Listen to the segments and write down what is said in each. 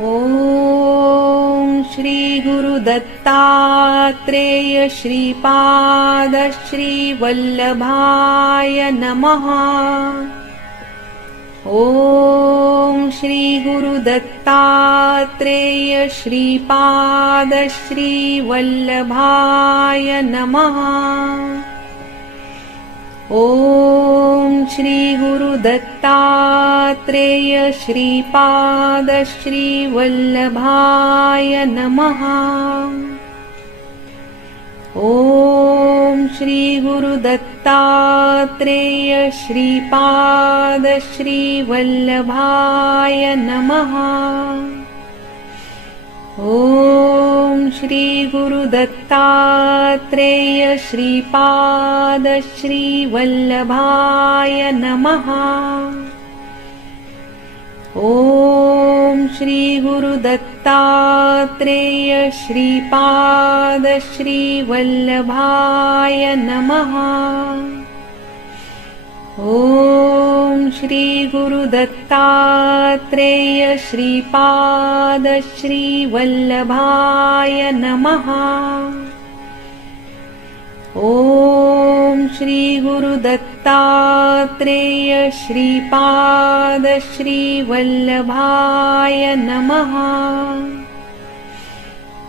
ॐ श्री गुरुदत्तात्रेय श्रीपाद श्रीवल्लभाय नमः। ॐ श्री गुरुदत्तात्रेय श्रीपाद श्रीवल्लभाय नमः। ॐ श्री गुरुदत्तात्रेय श्रीपाद श्रीवल्लभाय नमः। ॐ श्री गुरुदत्तात्रेय श्रीपाद श्रीवल्लभाय नमः। ॐ श्री गुरुदत्तात्रेय श्रीपाद श्रीवल्लभाय नमः। ॐ श्री गुरुदत्तात्रेय श्रीपाद श्रीवल्लभाय नमः। ॐ श्री गुरुदत्तात्रेय श्रीपाद श्रीवल्लभाय नमः। ॐ श्री गुरुदत्तात्रेय श्रीपाद श्रीवल्लभाय नमः।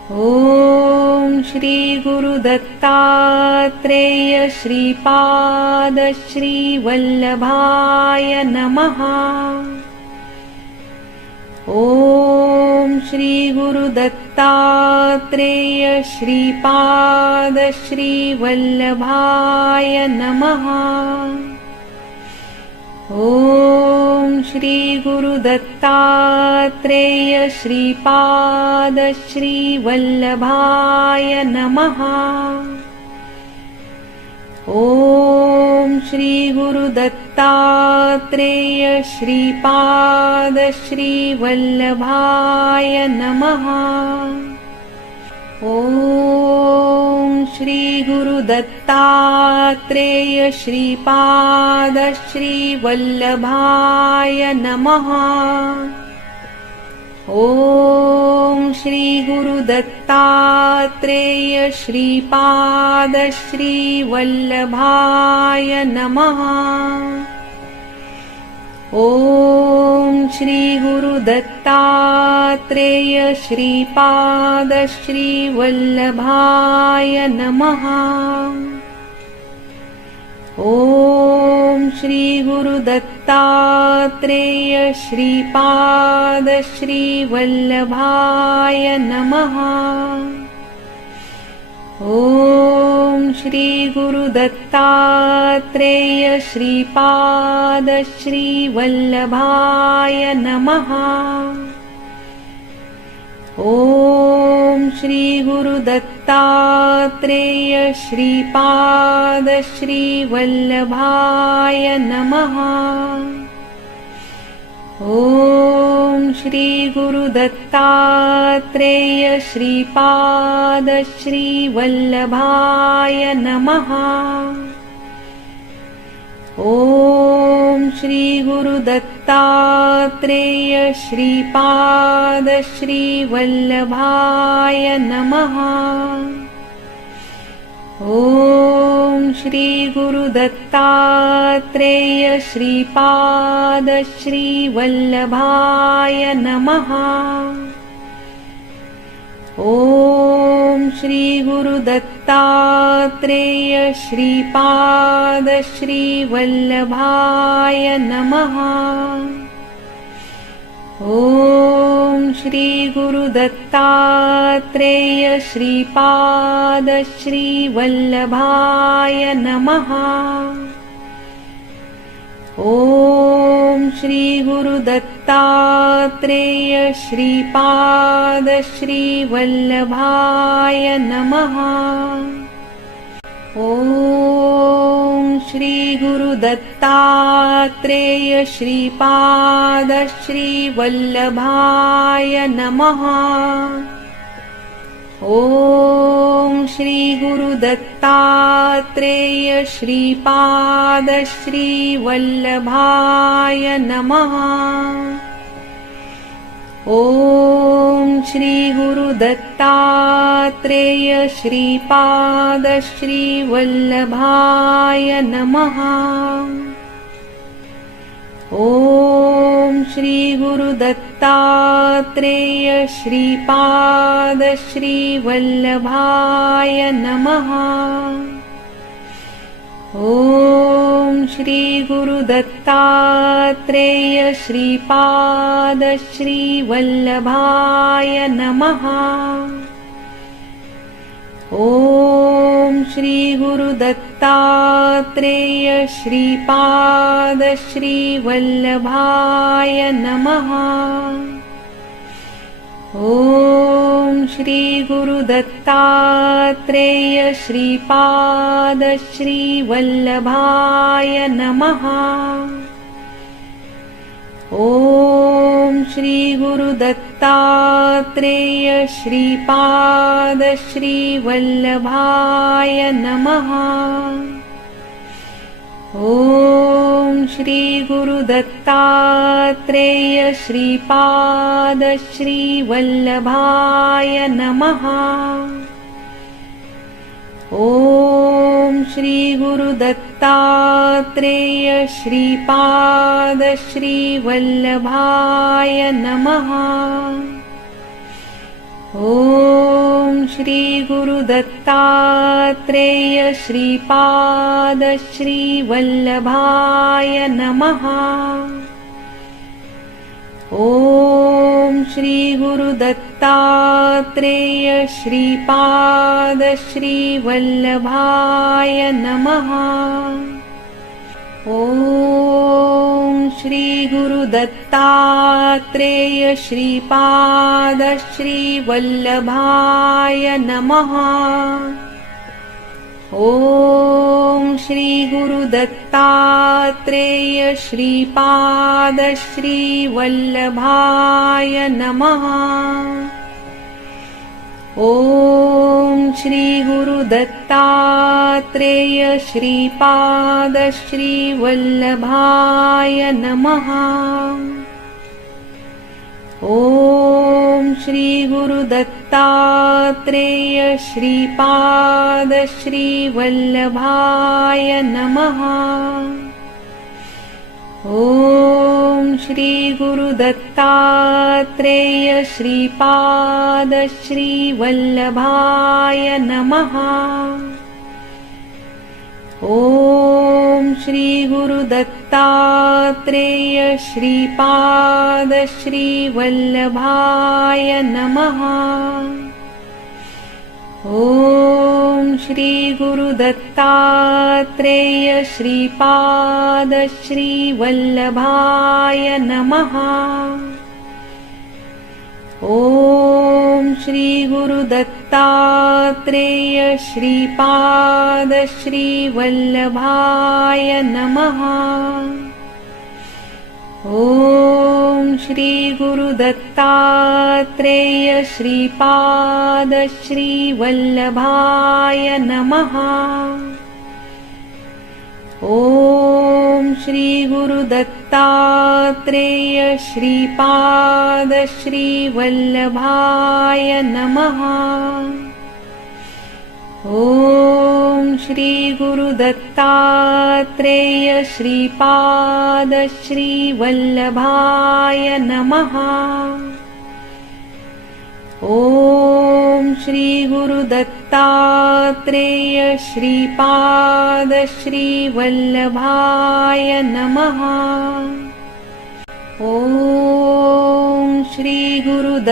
ॐ श्री गुरुदत्तात्रेय श्रीपाद श्रीवल्लभाय नमः। ॐ श्री गुरुदत्तात्रेय श्रीपाद श्रीवल्लभाय नमः। ॐ श्री गुरुदत्तात्रेय श्रीपाद श्रीवल्लभाय नमः। ॐ श्री गुरुदत्तात्रेय श्रीपाद श्रीवल्लभाय नमः। ॐ श्री गुरुदत्तात्रेय श्रीपाद श्रीवल्लभाय नमः। ॐ श्री गुरुदत्तात्रेय श्रीपाद श्रीवल्लभाय नमः। ॐ श्री गुरुदत्तात्रेय श्रीपाद श्रीवल्लभाय नमः। ॐ श्री गुरुदत्तात्रेय श्रीपाद श्रीवल्लभाय नमः। ॐ श्री गुरुदत्तात्रेय श्रीपाद श्रीवल्लभाय नमः। ॐ श्री गुरुदत्तात्रेय श्रीपाद श्रीवल्लभाय नमः। ॐ श्री गुरुदत्तात्रेय श्रीपाद श्रीवल्लभाय नमः। ॐ श्री गुरुदत्तात्रेय श्रीपाद श्रीवल्लभाय नमः। ॐ श्री गुरुदत्तात्रेय श्रीपाद श्रीवल्लभाय नमः। ॐ श्री गुरुदत्तात्रेय श्रीपाद श्रीवल्लभाय नमः। ॐ श्री गुरुदत्तात्रेय श्रीपाद श्रीवल्लभाय नमः। ॐ श्री गुरुदत्तात्रेय श्रीपाद श्रीवल्लभाय नमः। ॐ श्री गुरुदत्तात्रेय श्रीपाद श्रीवल्लभाय नमः। ॐ श्री गुरुदत्तात्रेय श्रीपाद श्रीवल्लभाय नमः। ॐ श्री गुरुदत्तात्रेय श्रीपाद श्रीवल्लभाय नमः। ॐ श्री गुरुदत्तात्रेय श्रीपाद श्रीवल्लभाय नमः। ॐ श्री गुरुदत्तात्रेय श्रीपाद श्रीवल्लभाय नमः। ॐ श्री गुरुदत्तात्रेय श्रीपाद श्रीवल्लभाय नमः। ॐ श्री गुरुदत्तात्रेय श्रीपाद श्रीवल्लभाय नमः। ॐ श्री गुरुदत्तात्रेय श्रीपाद श्रीवल्लभाय नमः। ॐ श्री गुरुदत्तात्रेय श्रीपाद श्रीवल्लभाय नमः। ॐ श्री गुरुदत्तात्रेय श्रीपाद श्रीवल्लभाय नमः। ॐ श्री गुरुदत्तात्रेय श्रीपाद श्रीवल्लभाय नमः। ॐ श्री गुरुदत्तात्रेय श्रीपाद श्रीवल्लभाय नमः। ॐ श्री गुरुदत्तात्रेय श्रीपाद श्रीवल्लभाय नमः। ॐ श्री गुरुदत्तात्रेय श्रीपाद श्रीवल्लभाय नमः। ॐ श्री गुरुदत्तात्रेय श्रीपाद श्रीवल्लभाय नमः। ॐ श्री गुरुदत्तात्रेय श्रीपाद श्रीवल्लभाय नमः। ॐ श्री गुरुदत्तात्रेय श्रीपाद श्रीवल्लभाय नमः। ॐ श्री गुरुदत्तात्रेय श्रीपाद श्रीवल्लभाय नमः। ॐ श्री गुरुदत्तात्रेय श्रीपाद श्रीवल्लभाय नमः। ॐ श्री गुरुदत्तात्रेय श्रीपाद श्रीवल्लभाय नमः। ॐ श्री गुरुदत्तात्रेय श्रीपाद श्रीवल्लभाय नमः। ॐ श्री गुरुदत्तात्रेय श्रीपाद श्रीवल्लभाय नमः। ॐ श्री गुरुदत्तात्रेय श्रीपाद श्रीवल्लभाय नमः। ॐ श्री गुरुदत्तात्रेय श्रीपाद श्रीवल्लभाय नमः। ॐ श्री गुरुदत्तात्रेय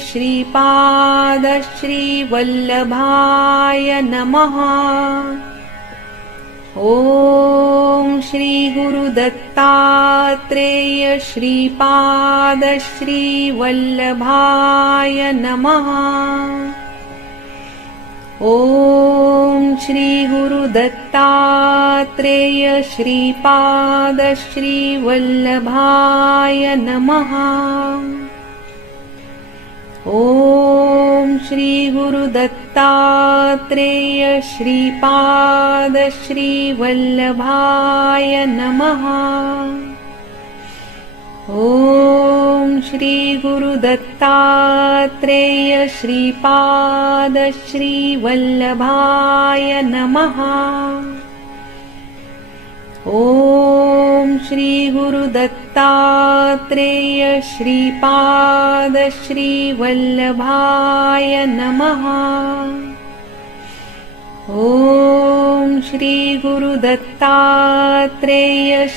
श्रीपाद श्रीवल्लभाय नमः। ॐ श्री गुरुदत्तात्रेय श्रीपाद श्रीवल्लभाय नमः। ॐ श्री गुरुदत्तात्रेय श्रीपाद श्रीवल्लभाय नमः। ॐ श्री गुरुदत्तात्रेय श्रीपाद श्रीवल्लभाय नमः। ॐ श्री गुरुदत्तात्रेय श्रीपाद श्रीवल्लभाय नमः। ॐ श्री गुरुदत्तात्रेय श्रीपाद श्रीवल्लभाय नमः। ॐ श्री गुरुदत्तात्रेय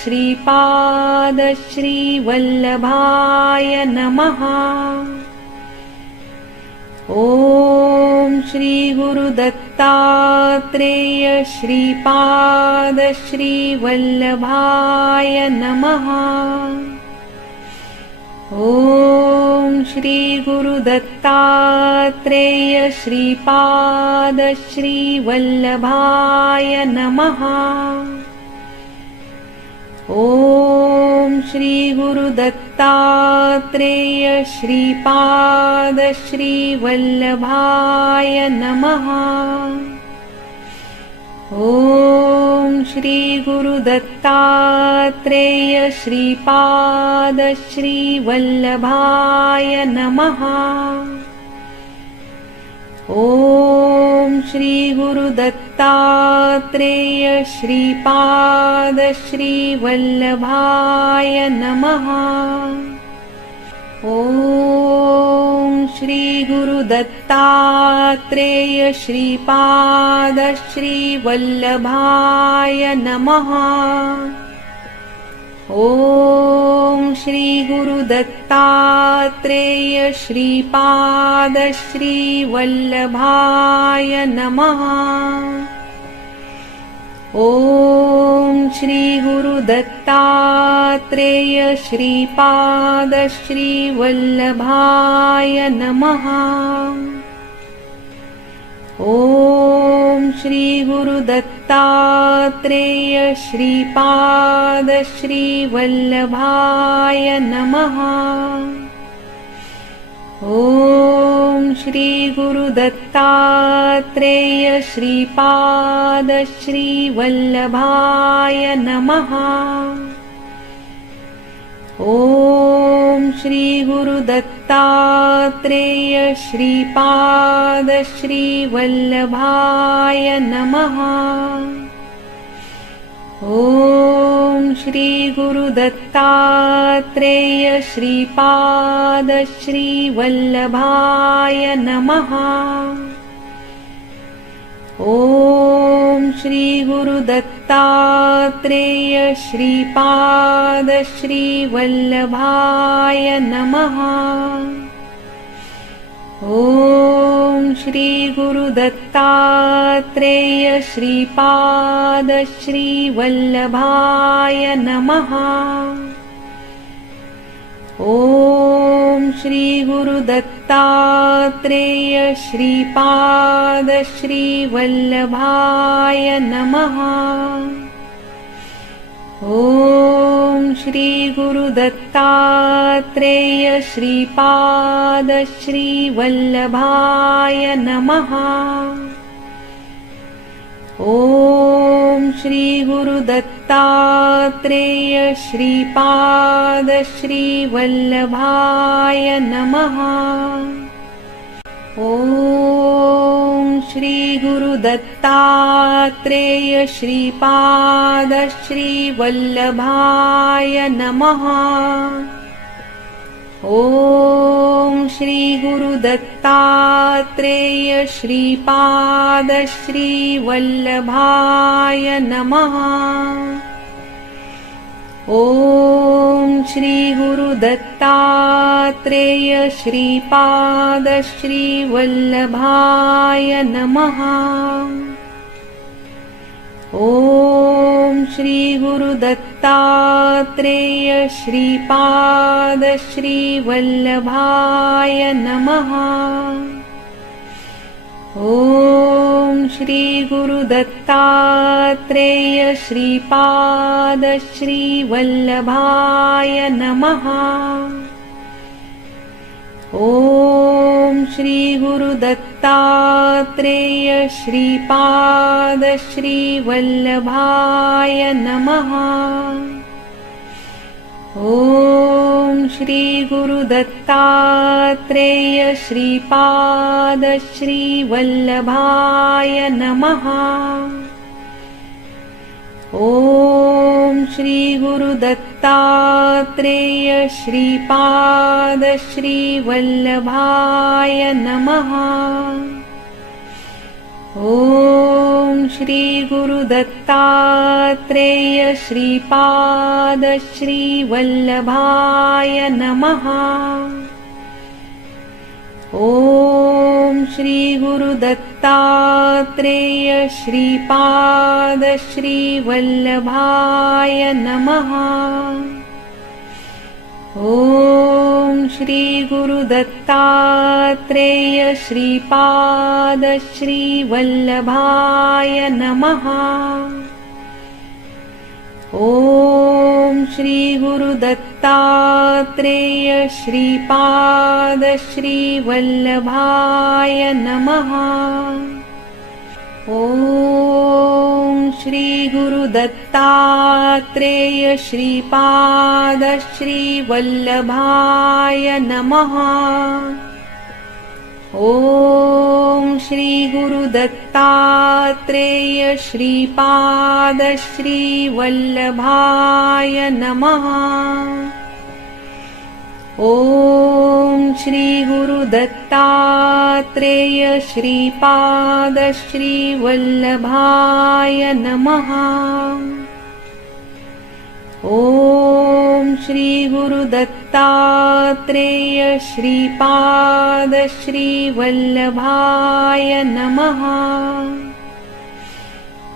श्रीपाद श्रीवल्लभाय नमः। ॐ श्री गुरुदत्तात्रेय श्रीपाद श्रीवल्लभाय नमः। ॐ श्री गुरुदत्तात्रेय श्रीपाद श्रीवल्लभाय नमः। ॐ श्री गुरुदत्तात्रेय श्रीपाद श्रीवल्लभाय नमः। ॐ श्री गुरुदत्तात्रेय श्रीपाद श्रीवल्लभाय नमः। ॐ श्री गुरुदत्तात्रेय श्रीपाद श्रीवल्लभाय नमः। ॐ श्री गुरुदत्तात्रेय श्रीपाद श्रीवल्लभाय नमः। ॐ श्री गुरुदत्तात्रेय श्रीपाद श्रीवल्लभाय नमः। ॐ श्री गुरुदत्तात्रेय श्रीपाद श्रीवल्लभाय नमः। ॐ श्री गुरुदत्तात्रेय श्रीपाद श्रीवल्लभाय नमः। ॐ श्री गुरुदत्तात्रेय श्रीपाद श्रीवल्लभाय नमः। ॐ श्री गुरुदत्तात्रेय श्रीपाद श्रीवल्लभाय नमः। ॐ श्री गुरुदत्तात्रेय श्रीपाद श्रीवल्लभाय नमः। ॐ श्री गुरुदत्तात्रेय श्रीपाद श्रीवल्लभाय नमः। ॐ श्री गुरुदत्तात्रेय श्रीपाद श्रीवल्लभाय नमः। ॐ श्री गुरुदत्तात्रेय श्रीपाद श्रीवल्लभाय नमः। ॐ श्री गुरुदत्तात्रेय श्रीपाद श्रीवल्लभाय नमः। ॐ श्री गुरुदत्तात्रेय श्रीपाद श्रीवल्लभाय नमः। ॐ श्री गुरुदत्तात्रेय श्रीपाद श्रीवल्लभाय नमः। ॐ श्री गुरुदत्तात्रेय श्रीपाद श्रीवल्लभाय नमः। ॐ श्री गुरुदत्तात्रेय श्रीपाद श्रीवल्लभाय नमः। ॐ श्री गुरुदत्तात्रेय श्रीपाद श्रीवल्लभाय नमः। ॐ श्री गुरुदत्तात्रेय श्रीपाद श्रीवल्लभाय नमः। ॐ श्री गुरुदत्तात्रेय श्रीपाद श्रीवल्लभाय नमः। ॐ श्री गुरुदत्तात्रेय श्रीपाद श्रीवल्लभाय नमः। ॐ श्री गुरुदत्तात्रेय श्रीपाद श्रीवल्लभाय नमः। ॐ श्री गुरुदत्तात्रेय श्रीपाद श्रीवल्लभाय नमः। ॐ श्री गुरुदत्तात्रेय श्रीपाद श्रीवल्लभाय नमः। ॐ श्री गुरुदत्तात्रेय श्रीपाद श्रीवल्लभाय नमः। ॐ श्री गुरुदत्तात्रेय श्रीपाद श्रीवल्लभाय नमः। ॐ श्री गुरुदत्तात्रेय श्रीपाद श्रीवल्लभाय नमः। ॐ श्री गुरुदत्तात्रेय श्रीपाद श्रीवल्लभाय नमः। ॐ श्री गुरुदत्तात्रेय श्रीपाद श्रीवल्लभाय नमः। ॐ श्री गुरुदत्तात्रेय श्रीपाद श्रीवल्लभाय नमः।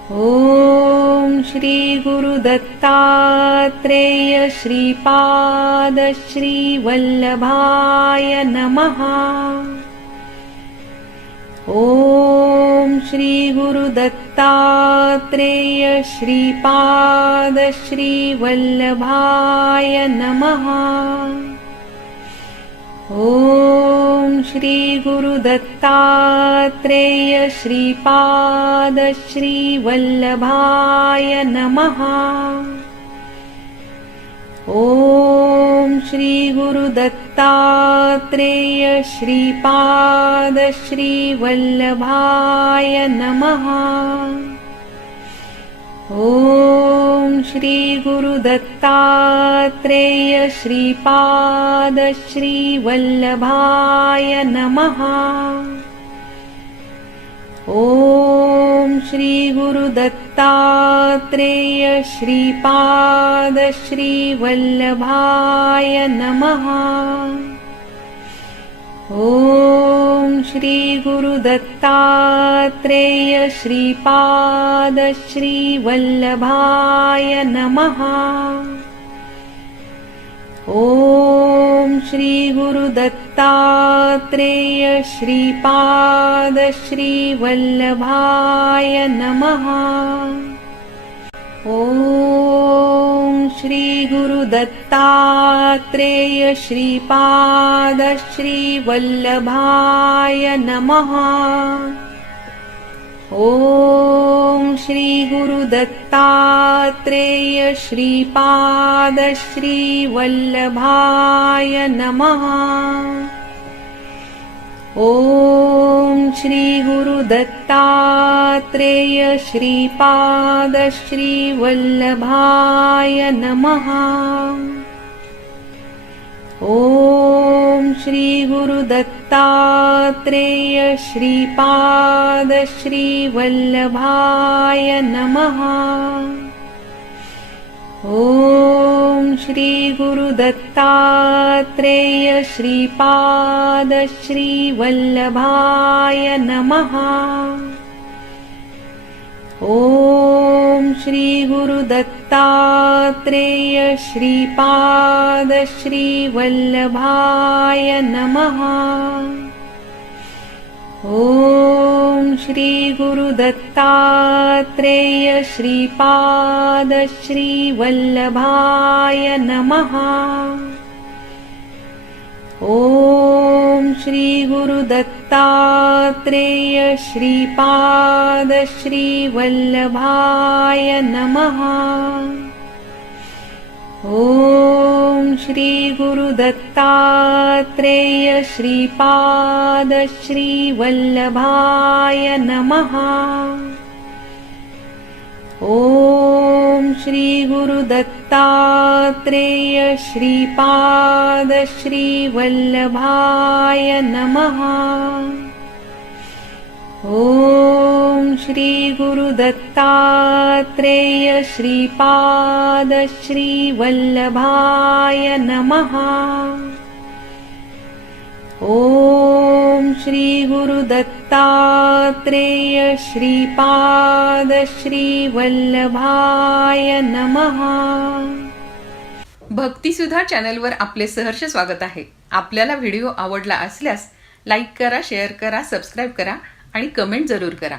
ॐ श्री गुरुदत्तात्रेय श्रीपाद श्रीवल्लभाय नमः। ॐ श्री गुरुदत्तात्रेय श्रीपाद श्रीवल्लभाय नमः। ॐ श्री गुरुदत्तात्रेय श्रीपाद श्रीवल्लभाय नमः। ॐ श्री गुरुदत्तात्रेय श्रीपाद श्रीवल्लभाय नमः। ॐ श्री गुरुदत्तात्रेय श्रीपाद श्रीवल्लभाय नमः। ॐ श्री गुरुदत्तात्रेय श्रीपाद श्रीवल्लभाय नमः। ॐ श्री गुरुदत्तात्रेय श्रीपाद श्रीवल्लभाय नमः। ॐ श्री गुरुदत्तात्रेय श्रीपाद श्रीवल्लभाय नमः। ॐ श्री गुरुदत्तात्रेय श्रीपाद श्रीवल्लभाय नमः। ॐ श्री गुरुदत्तात्रेय श्रीपाद श्रीवल्लभाय नमः। ॐ श्री गुरुदत्तात्रेय श्रीपाद श्रीवल्लभाय नमः। ॐ श्री गुरुदत्तात्रेय श्रीपाद श्रीवल्लभाय नमः। ॐ श्री गुरुदत्तात्रेय श्रीपाद श्रीवल्लभाय नमः। ॐ श्री गुरुदत्तात्रेय श्रीपाद श्रीवल्लभाय नमः। ॐ श्री गुरुदत्तात्रेय श्रीपाद श्रीवल्लभाय नमः। ॐ श्री गुरुदत्तात्रेय श्रीपाद श्रीवल्लभाय नमः। ॐ श्री गुरुदत्तात्रेय श्रीपाद श्रीवल्लभाय नमः। ॐ श्री गुरुदत्तात्रेय श्रीपाद श्रीवल्लभाय नमः। ॐ श्री गुरुदत्तात्रेय श्रीपाद श्रीवल्लभाय नमः। ॐ श्री गुरुदत्तात्रेय श्रीपाद श्रीवल्लभाय नमः। भक्तिसुधा चॅनलवर आपले सहर्ष स्वागत आहे। आपल्याला व्हिडिओ आवडला असल्यास लाईक करा, शेअर करा, सबस्क्राईब करा आणि कमेंट जरूर करा।